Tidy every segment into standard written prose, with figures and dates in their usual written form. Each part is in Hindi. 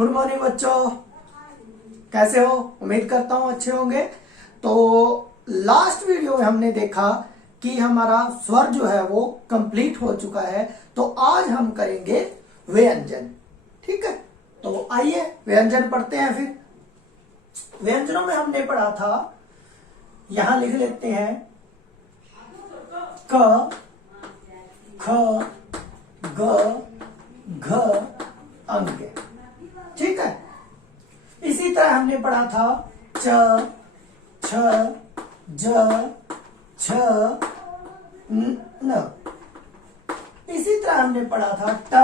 गुड मॉर्निंग बच्चों, कैसे हो? उम्मीद करता हूं अच्छे होंगे। तो लास्ट वीडियो में हमने देखा कि हमारा स्वर जो है वो कंप्लीट हो चुका है। तो आज हम करेंगे व्यंजन। ठीक है, तो आइए व्यंजन पढ़ते हैं। फिर व्यंजनों में हमने पढ़ा था, यहां लिख लेते हैं क, ख, ग, घ, अंग। ठीक है, इसी तरह हमने पढ़ा था च, छ, ज, छ, न। इसी तरह हमने पढ़ा था ट,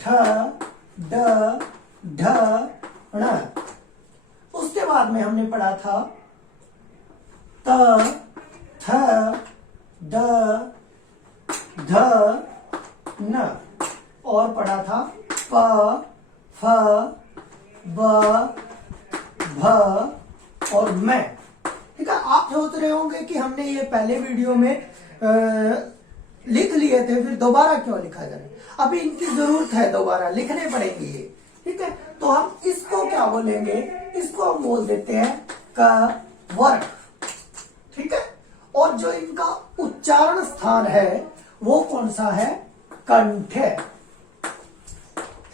ठ, ड, ढ, ण। उसके बाद में हमने पढ़ा था त, थ, द, ध, न। और पढ़ा था प, फ, ब, भ और मैं। ठीक है, आप सोच रहे होंगे कि हमने ये पहले वीडियो में लिख लिए थे, फिर दोबारा क्यों लिखा जा रहा है? अभी इनकी जरूरत है, दोबारा लिखने पड़ेंगे ये। ठीक है, तो हम इसको क्या बोलेंगे? इसको हम बोल देते हैं क वर्ग। ठीक है, और जो इनका उच्चारण स्थान है वो कौन सा है? कंठ।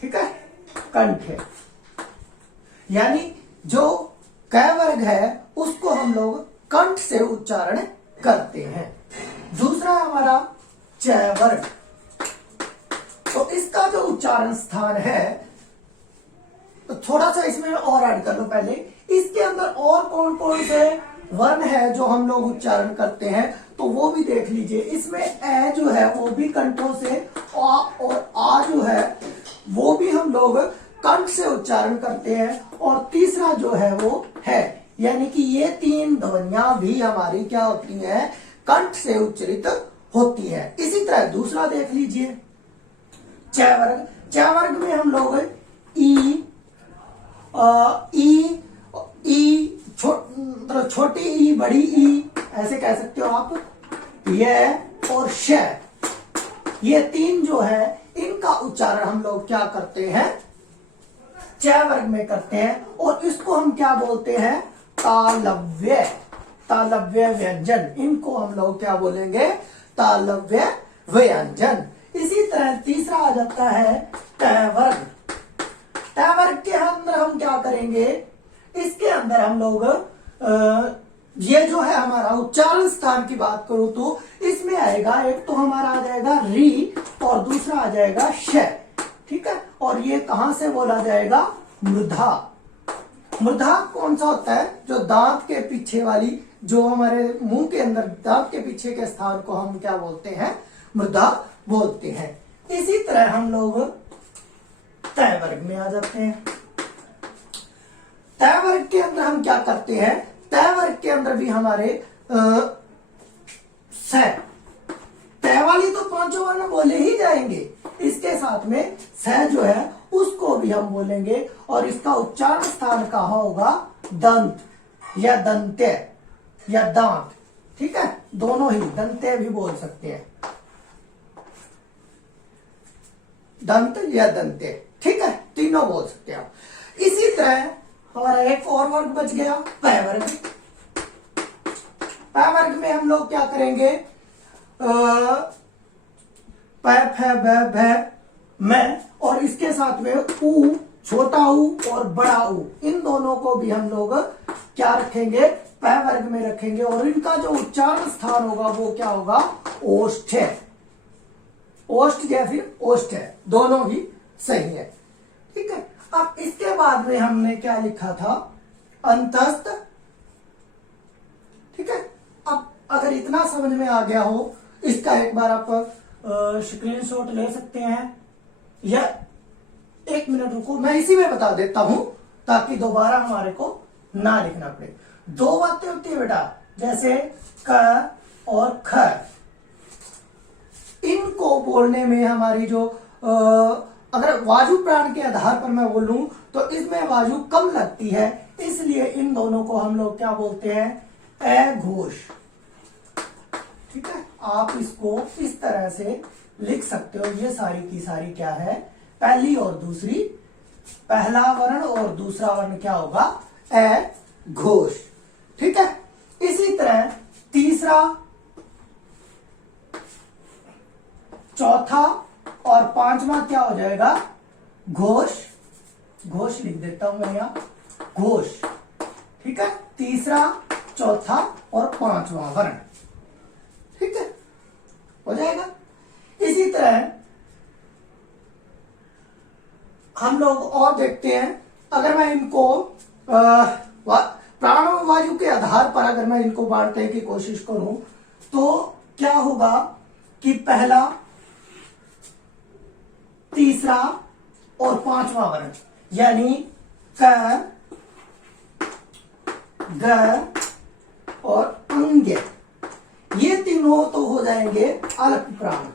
ठीक है, कंठ, यानी जो क वर्ग है उसको हम लोग कंठ से उच्चारण करते हैं। दूसरा हमारा च वर्ग, तो इसका जो उच्चारण स्थान है, तो थोड़ा सा इसमें और ऐड कर लो पहले। इसके अंदर और कौन कौन से वर्ण है जो हम लोग उच्चारण करते हैं, तो वो भी देख लीजिए। इसमें ए जो है वो भी कंठों से, और आ जो है वो भी हम लोग कंठ से उच्चारण करते हैं। और तीसरा जो है वो है, यानी कि ये तीन ध्वनियां भी हमारी क्या होती हैं? कंठ से उच्चरित होती है। इसी तरह दूसरा देख लीजिए च वर्ग। च वर्ग में हम लोग ई, छोटी ई, बड़ी ई ऐसे कह सकते हो आप, ये और श, ये तीन जो है इनका उच्चारण हम लोग क्या करते हैं? च वर्ग में करते हैं। और इसको हम क्या बोलते हैं? तालव्य। तालव्य व्यंजन, इनको हम लोग क्या बोलेंगे? तालव्य व्यंजन। इसी तरह तीसरा आ जाता है त वर्ग। त वर्ग के अंदर हम क्या करेंगे? इसके अंदर हम लोग ये जो है हमारा उच्चारण स्थान की बात करूं तो इसमें आएगा, एक तो हमारा आ जाएगा री और दूसरा आ जाएगा श। ठीक है, और ये कहां से बोला जाएगा? मृधा। मृधा कौन सा होता है? जो दांत के पीछे वाली, जो हमारे मुंह के अंदर दांत के पीछे के स्थान को हम क्या बोलते हैं? मृधा बोलते हैं। इसी तरह हम लोग तय वर्ग में आ जाते हैं। तय वर्ग के अंदर हम क्या करते हैं? तय वर्ग के अंदर भी हमारे स, तय वाली तो पांचों वर्ण बोले ही जाएंगे, इसके साथ में स जो है उसको भी हम बोलेंगे। और इसका उच्चारण स्थान कहाँ होगा? दंत या दंत्य या दांत। ठीक है, दोनों ही, दंत्य भी बोल सकते हैं, दंत या दंत्य। ठीक है, तीनों बोल सकते हैं आप। इसी तरह हमारा एक और वर्ग बच गया, पै वर्ग। पै वर्ग में हम लोग क्या करेंगे? पै, फ, ब, भ, मैं, और इसके साथ में ऊ, छोटा ऊ और बड़ा ऊ, इन दोनों को भी हम लोग क्या रखेंगे? पै वर्ग में रखेंगे। और इनका जो उच्चारण स्थान होगा वो क्या होगा? ओष्ठ है। ओष्ठ या फिर ओष्ठ है, दोनों ही सही है। ठीक है, अब इसके बाद में हमने क्या लिखा था? अंतस्थ। ठीक है, अब अगर इतना समझ में आ गया हो, इसका एक बार आप स्क्रीनशॉट ले सकते हैं, या एक मिनट रुको, मैं इसी में बता देता हूं ताकि दोबारा हमारे को ना लिखना पड़े। दो बातें होती है बेटा, जैसे क और ख, इनको बोलने में हमारी जो अगर वायु प्राण के आधार पर मैं बोलूं तो इसमें वायु कम लगती है, इसलिए इन दोनों को हम लोग क्या बोलते हैं? ए घोष। ठीक है, आप इसको इस तरह से लिख सकते हो। ये सारी की सारी क्या है? पहली और दूसरी पहला वर्ण और दूसरा वर्ण क्या होगा, ए घोष। ठीक है, इसी तरह तीसरा, चौथा और पांचवा क्या हो जाएगा, घोष। घोष लिख देता हूं मैं यहां, घोष। ठीक है, तीसरा, चौथा और पांचवा वर्ण। ठीक है, हो जाएगा। इसी तरह हम लोग और देखते हैं, अगर मैं इनको प्राण और वायु के आधार पर अगर मैं इनको बांटने की कोशिश करूं तो क्या होगा कि पहला, तीसरा और पांचवा वर्ण यानी क, ग और अंग, ये तीनों तो हो जाएंगे अल्प प्राण,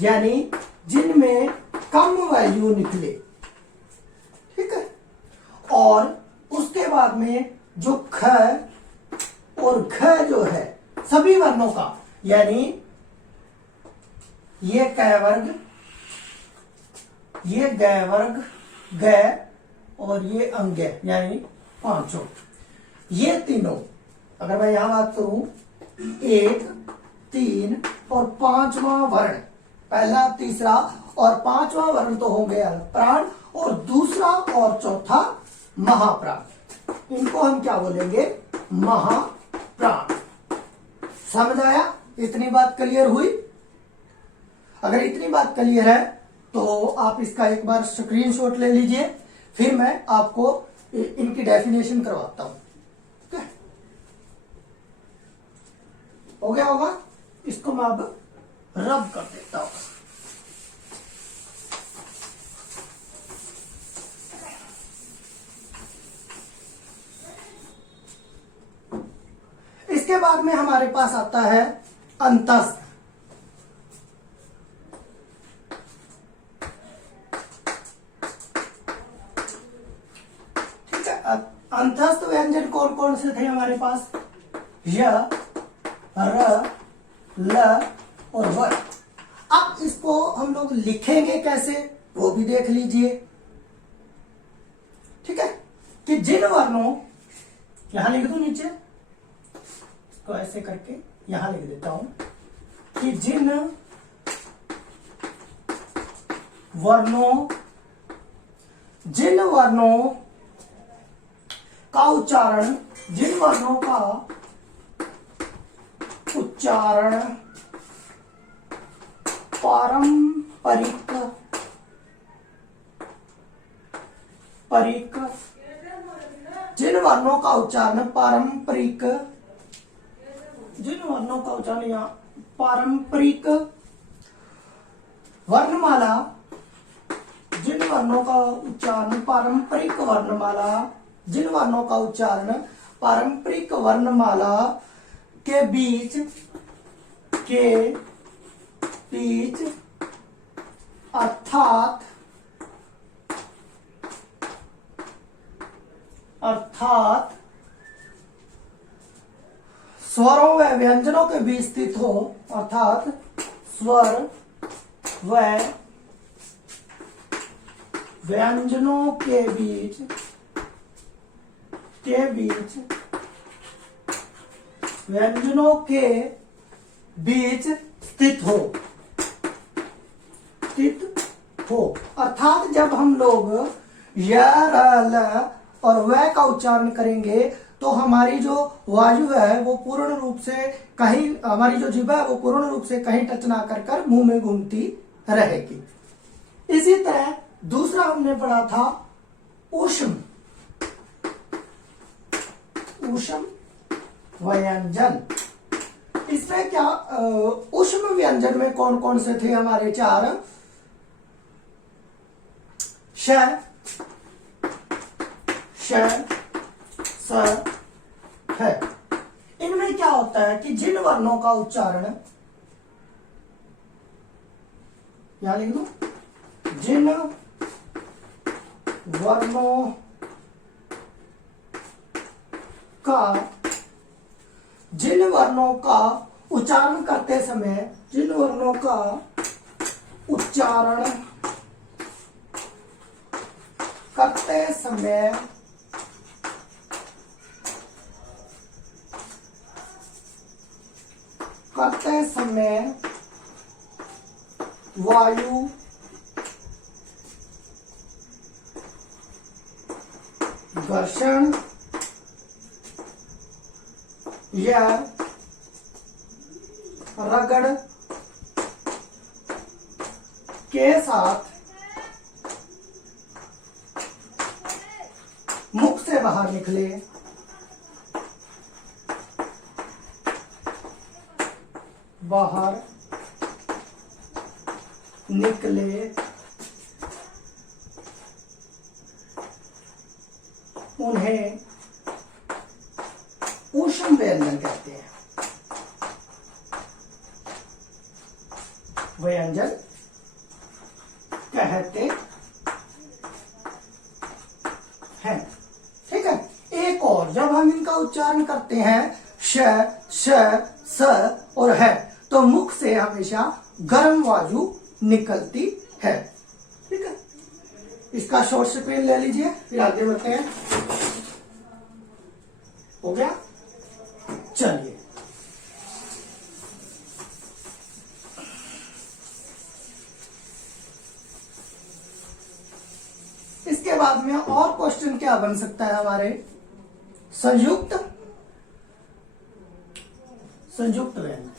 यानी जिनमें कम वायु निकले। ठीक है, और उसके बाद में जो ख और घ जो है सभी वर्णों का, यानी ये क वर्ग, ये ग वर्ग, ग और ये अंग, यानी पांचों, ये तीनों अगर मैं यहां बात करूं, 1, 3 और पांचवा वर्ण, पहला, तीसरा और पांचवा वर्ण तो होंगे प्राण, और दूसरा और चौथा महाप्राण। इनको हम क्या बोलेंगे, महाप्राण। समझ आया? इतनी बात क्लियर हुई? अगर इतनी बात क्लियर है तो आप इसका एक बार स्क्रीनशॉट ले लीजिए, फिर मैं आपको इनकी डेफिनेशन करवाता हूं। ठीक है, हो गया होगा? इसको मैं अब रब कर देता हूं। इसके बाद में हमारे पास आता है अंतस्थ। ठीक है, अंतस्थ व्यंजन कौन कौन से थे हमारे पास, य, र, ल और व। अब इसको हम लोग लिखेंगे कैसे वो भी देख लीजिए। ठीक है, कि जिन वर्णों, यहां लिख दो नीचे, तो ऐसे करके यहां लिख देता हूं कि जिन वर्णों का उच्चारण, जिन वर्णों का उच्चारण जिन वर्णों का उच्चारण पारंपरिक, जिन वर्णों का उच्चारण या पारंपरिक वर्णमाला, जिन वर्णों का उच्चारण पारंपरिक वर्णमाला, जिन वर्णों का उच्चारण पारंपरिक वर्णमाला के बीच अर्थात स्वरों व व्यंजनों के बीच स्थित हो, अर्थात स्वर व व्यंजनों के बीच व्यंजनों के बीच स्थित हो। अर्थात जब हम लोग य, र, ल और व का उच्चारण करेंगे तो हमारी जो वायु है वो पूर्ण रूप से कहीं, हमारी जो जीभ है वो पूर्ण रूप से कहीं टच ना कर मुंह में घूमती रहेगी। इसी तरह दूसरा हमने पढ़ा था ऊष्म व्यंजन। इसमें क्या, ऊष्म व्यंजन में कौन कौन से थे हमारे चार, श, स, है। इनमें क्या होता है कि जिन वर्णों का उच्चारण, यहां लिख दो, जिन वर्णों का उच्चारण करते समय, जिन वर्णों का उच्चारण करते समय वायु घर्षण या रगड़ के साथ मुख से बाहर निकले, उन्हें ऊष्म व्यंजन कहते हैं। व्यंजन कहते हैं। ठीक है। एक और, जब हम इनका उच्चारण करते हैं श, श, स और है, तो मुख से हमेशा गर्म वायु निकलती है। ठीक है। इसका शॉर्ट स्पेल ले लीजिए, फिर आगे बढ़ते हैं। हो गया। चलिए, इसके बाद में और क्वेश्चन क्या बन सकता है हमारे? संयुक्त व्यंजन।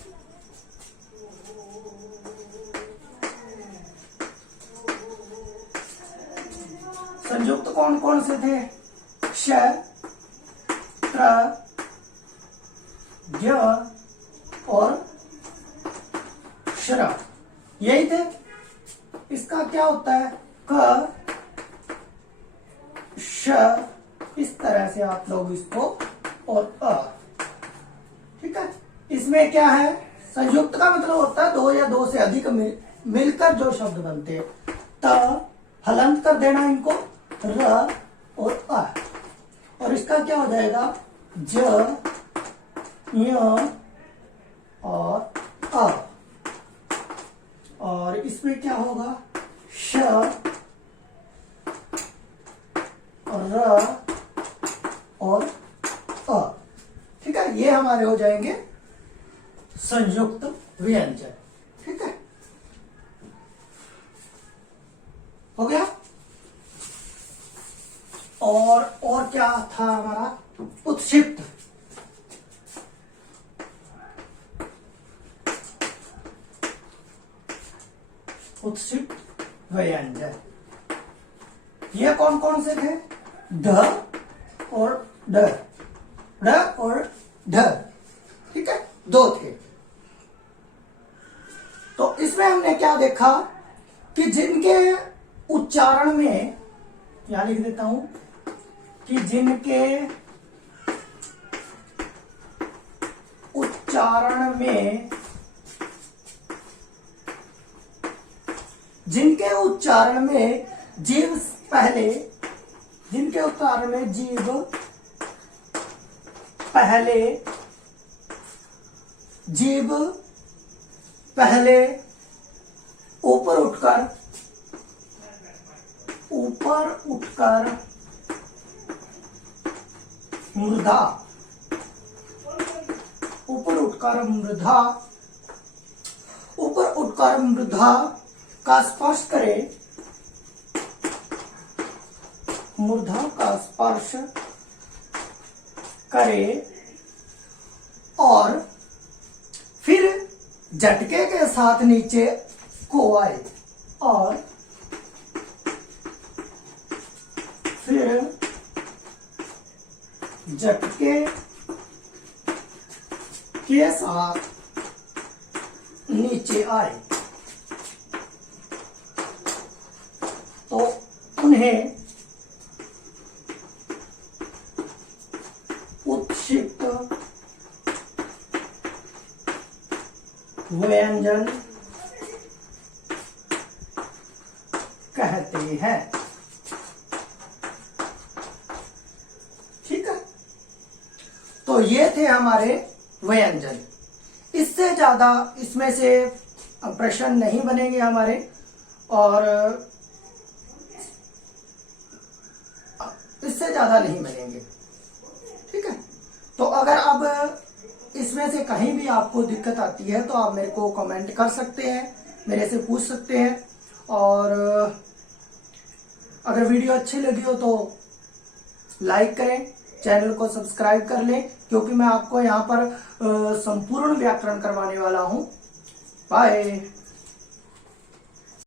संयुक्त कौन कौन से थे? श, त्र, ज और श्र, यही थे। इसका क्या होता है? क, श, इस तरह से आप लोग इसको, और अ। ठीक है। इसमें क्या है? संयुक्त का मतलब होता है दो या दो से अधिक मिलकर जो शब्द बनते हैं। त, हलंत कर देना इनको, र और अ, और इसका क्या हो जाएगा? ज, य और अ, और इसमें क्या होगा? श और र और अ। ठीक है। ये हमारे हो जाएंगे संयुक्त व्यंजन। ठीक है। हो गया। और क्या था हमारा? उत्क्षिप्त। उत्क्षिप्त व्यंजन, ये कौन कौन से थे? ढ और ड, ढ और ढ। ठीक है, दो थे। तो इसमें हमने क्या देखा कि जिनके उच्चारण में, या लिख देता हूं कि जिनके उच्चारण में जीव पहले, जिनके उच्चारण में जीव पहले ऊपर उठकर मृधा का स्पर्श करे, और फिर झटके के साथ नीचे को आए, और फिर झटके के साथ नीचे आए, तो उन्हें उत्क्षिप्त व्यंजन कहते हैं। ठीक है। तो ये थे हमारे व्यंजन। इससे ज्यादा इसमें से प्रश्न नहीं बनेंगे हमारे, और इससे ज्यादा नहीं मिलेंगे। ठीक है, तो अगर अब इसमें से कहीं भी आपको दिक्कत आती है तो आप मेरे को कमेंट कर सकते हैं, मेरे से पूछ सकते हैं। और अगर वीडियो अच्छी लगी हो तो लाइक करें, चैनल को सब्सक्राइब कर लें, क्योंकि मैं आपको यहाँ पर संपूर्ण व्याकरण करवाने वाला हूं। बाय।